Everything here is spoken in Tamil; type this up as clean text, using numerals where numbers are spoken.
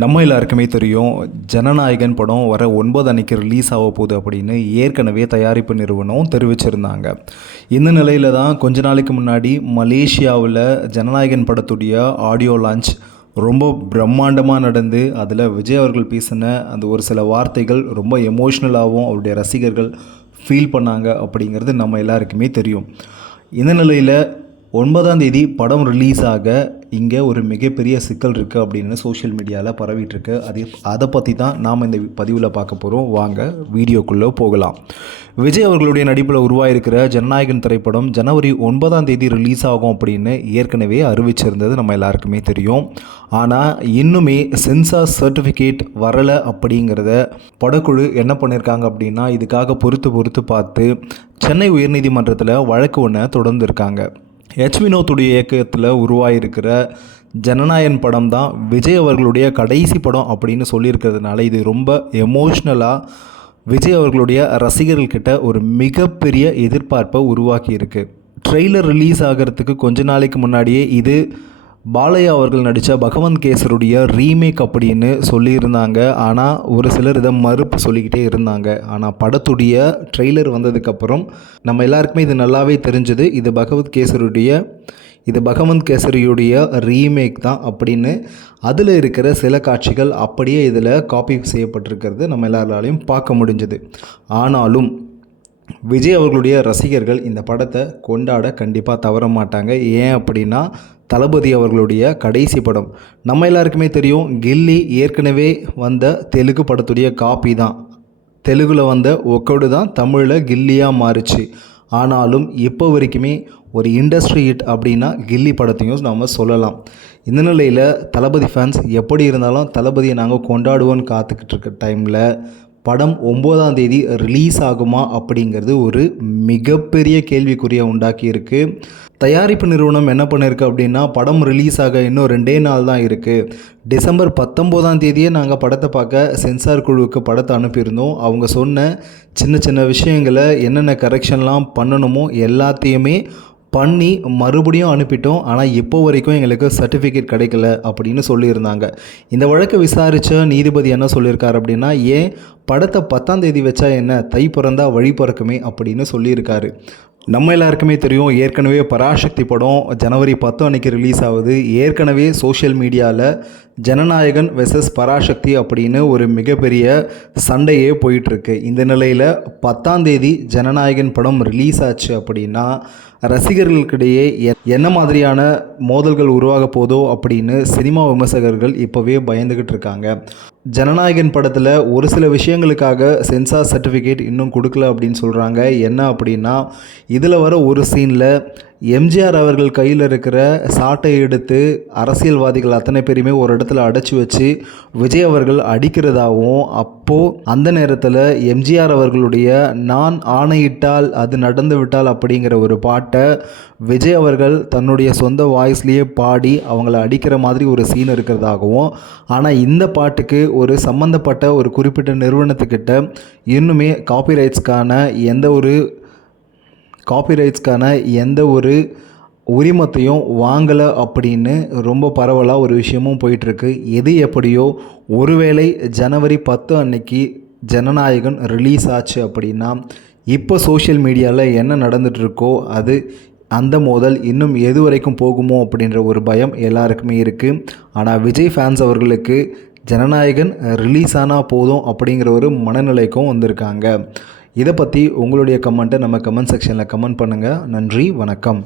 நம்ம எல்லாருக்குமே தெரியும் ஜனநாயகன் படம் வர 9 அன்னைக்கு ரிலீஸ் ஆக போகுது அப்படின்னு ஏற்கனவே தயாரிப்பு நிறுவனம் தெரிவிச்சிருந்தாங்க. இந்த நிலையில் தான் கொஞ்ச நாளைக்கு முன்னாடி மலேசியாவில் ஜனநாயகன் படத்துடைய ஆடியோ லான்ச் ரொம்ப பிரம்மாண்டமாக நடந்து அதில் விஜய் அவர்கள் பேசின அந்த ஒரு சில வார்த்தைகள் ரொம்ப எமோஷ்னலாகவும் அவருடைய ரசிகர்கள் ஃபீல் பண்ணாங்க அப்படிங்கிறது நம்ம எல்லாருக்குமே தெரியும். இந்த நிலையில் 9ஆம் தேதி படம் ரிலீஸ் ஆக இங்கே ஒரு மிகப்பெரிய சிக்கல் இருக்குது அப்படின்னு சோஷியல் மீடியாவில் பரவிட்டுருக்கு. அதை பற்றி தான் நாம் இந்த பதிவில் பார்க்க போகிறோம். வாங்க வீடியோக்குள்ளே போகலாம். விஜய் அவர்களுடைய நடிப்பில் உருவாயிருக்கிற ஜனநாயகன் திரைப்படம் ஜனவரி 9ஆம் தேதி ரிலீஸ் ஆகும் அப்படின்னு ஏற்கனவே அறிவிச்சிருந்தது நம்ம எல்லாருக்குமே தெரியும். ஆனால் இன்னுமே சென்சார் சர்டிஃபிகேட் வரலை அப்படிங்கிறத படக்குழு என்ன பண்ணியிருக்காங்க அப்படின்னா இதுக்காக பொறுத்து பார்த்து சென்னை உயர்நீதிமன்றத்தில் வழக்கு ஒன்று தொடர்ந்து இருக்காங்க. வினோத்துடைய இயக்கத்தில் உருவாகியிருக்கிற ஜனநாயகன் படம் தான் விஜய் அவர்களுடைய கடைசி படம் அப்படின்னு சொல்லியிருக்கிறதுனால இது ரொம்ப எமோஷ்னலாக விஜய் அவர்களுடைய ரசிகர்கள்கிட்ட ஒரு மிகப்பெரிய எதிர்பார்ப்பை உருவாக்கியிருக்கு. ட்ரெய்லர் ரிலீஸ் ஆகிறதுக்கு கொஞ்ச நாளைக்கு முன்னாடியே இது பாலையா அவர்கள் நடித்த பகவந்த் கேசருடைய ரீமேக் அப்படின்னு சொல்லியிருந்தாங்க. ஆனால் ஒரு சிலர் இதை மறுப்பு சொல்லிக்கிட்டே இருந்தாங்க. ஆனால் படத்துடைய ட்ரெய்லர் வந்ததுக்கப்புறம் நம்ம எல்லாருக்குமே இது நல்லாவே தெரிஞ்சது இது பகவந்த் கேசரியுடைய ரீமேக் தான் அப்படின்னு. அதில் இருக்கிற சில காட்சிகள் அப்படியே இதில் காப்பி செய்யப்பட்டிருக்கிறது நம்ம எல்லாராலையும் பார்க்க முடிஞ்சது. ஆனாலும் விஜய் அவர்களுடைய ரசிகர்கள் இந்த படத்தை கொண்டாட கண்டிப்பாக தவற மாட்டாங்க. ஏன் அப்படின்னா தளபதி அவர்களுடைய கடைசி படம். நம்ம எல்லாருக்குமே தெரியும் கில்லி ஏற்கனவே வந்த தெலுங்கு படத்துடைய காப்பி தான். தெலுங்கில் வந்த ஒக்கோடு தான் தமிழில் கில்லியாக மாறுச்சு. ஆனாலும் இப்போ வரைக்குமே ஒரு இண்டஸ்ட்ரி ஹிட் அப்படின்னா கில்லி படத்தையும் நம்ம சொல்லலாம். இந்த நிலையில் தளபதி ஃபேன்ஸ் எப்படி இருந்தாலும் தளபதியை நாங்கள் கொண்டாடுவோன்னு காத்துக்கிட்டு இருக்க டைமில் படம் 9ஆம் தேதி ரிலீஸ் ஆகுமா அப்படிங்கிறது ஒரு மிகப்பெரிய கேள்விக்குறியை உண்டாக்கியிருக்கு. தயாரிப்பு நிறுவனம் என்ன பண்ணியிருக்கு அப்படின்னா படம் ரிலீஸ் ஆக இன்னும் 2 நாள் தான் இருக்குது. டிசம்பர் 19ஆம் தேதியே நாங்கள் படத்தை பார்க்க சென்சார் குழுவுக்கு படத்தை அனுப்பியிருந்தோம். அவங்க சொன்ன சின்ன விஷயங்களை என்னென்ன கரெக்ஷன்லாம் பண்ணணுமோ எல்லாத்தையுமே பண்ணி மறுபடியும் அனுப்பிட்டோம். ஆனால் இப்போ வரைக்கும் எங்களுக்கு சர்டிஃபிகேட் கிடைக்கல அப்படின்னு சொல்லியிருந்தாங்க. இந்த வழக்கை விசாரித்த நீதிபதி என்ன சொல்லியிருக்காரு அப்படின்னா ஏன் படத்தை 10ஆம் தேதி வச்சா என்ன, தை பிறந்தா வழி பிறக்குமே அப்படின்னு சொல்லியிருக்காரு. நம்ம எல்லாருக்குமே தெரியும் ஏற்கனவே பராசக்தி படம் ஜனவரி 10 அன்னைக்கு ரிலீஸ் ஆகுது. ஏற்கனவே சோஷியல் மீடியாவில் ஜனநாயகன் வெர்சஸ் பராசக்தி அப்படின்னு ஒரு மிகப்பெரிய சண்டையே போயிட்டுருக்கு. இந்த நிலையில் 10ஆம் தேதி ஜனநாயகன் படம் ரிலீஸ் ஆச்சு அப்படின்னா ரசிகர்களுக்கிடையே என்ன மாதிரியான மோதல்கள் உருவாக போதோ அப்படின்னு சினிமா விமர்சகர்கள் இப்போவே பயந்துக்கிட்டு இருக்காங்க. ஜனநாயகன் படத்தில் ஒரு சில விஷயங்களுக்காக சென்சார் சர்டிஃபிகேட் இன்னும் கொடுக்கல அப்படின்னு சொல்கிறாங்க. என்ன அப்படின்னா இதில் வர ஒரு சீனில் எம்ஜிஆர் அவர்கள் கையில் இருக்கிற சாட்டை எடுத்து அரசியல்வாதிகள் அத்தனை பேருமே ஒரு இடத்துல அடைச்சி வச்சு விஜய் அவர்கள் அடிக்கிறதாகவும் அப்போது அந்த நேரத்தில் எம்ஜிஆர் அவர்களுடைய நான் ஆணையிட்டால் அது நடந்து விட்டால் அப்படிங்கிற ஒரு பாட்டை விஜய் அவர்கள் தன்னுடைய சொந்த வாய்ஸ்லேயே பாடி அவங்கள அடிக்கிற மாதிரி ஒரு சீன் இருக்கிறதாகவும், ஆனால் இந்த பாட்டுக்கு ஒரு சம்மந்தப்பட்ட ஒரு குறிப்பிட்ட நிறுவனத்துக்கிட்ட இன்னுமே காப்பிரைட்ஸ்க்கான எந்த ஒரு உரிமத்தையும் வாங்கலை அப்படின்னு ரொம்ப பரவலாக ஒரு விஷயமும் போயிட்டுருக்கு. எது எப்படியோ ஒருவேளை ஜனவரி 10 அன்னைக்கு ஜனநாயகன் ரிலீஸ் ஆச்சு அப்படின்னா இப்போ சோஷியல் மீடியாவில் என்ன நடந்துகிட்ருக்கோ அது அந்த மோதல் இன்னும் எது வரைக்கும் போகுமோ அப்படின்ற ஒரு பயம் எல்லாருக்குமே இருக்குது. ஆனால் விஜய் ஃபேன்ஸ் அவர்களுக்கு ஜனநாயகன் ரிலீஸ் ஆனால் போதும் அப்படிங்கிற ஒரு மனநிலைக்கும் வந்திருக்காங்க. இதை பற்றி உங்களுடைய கமெண்ட்டை நம்ம கமெண்ட் செக்ஷனில் கமெண்ட் பண்ணுங்கள். நன்றி, வணக்கம்.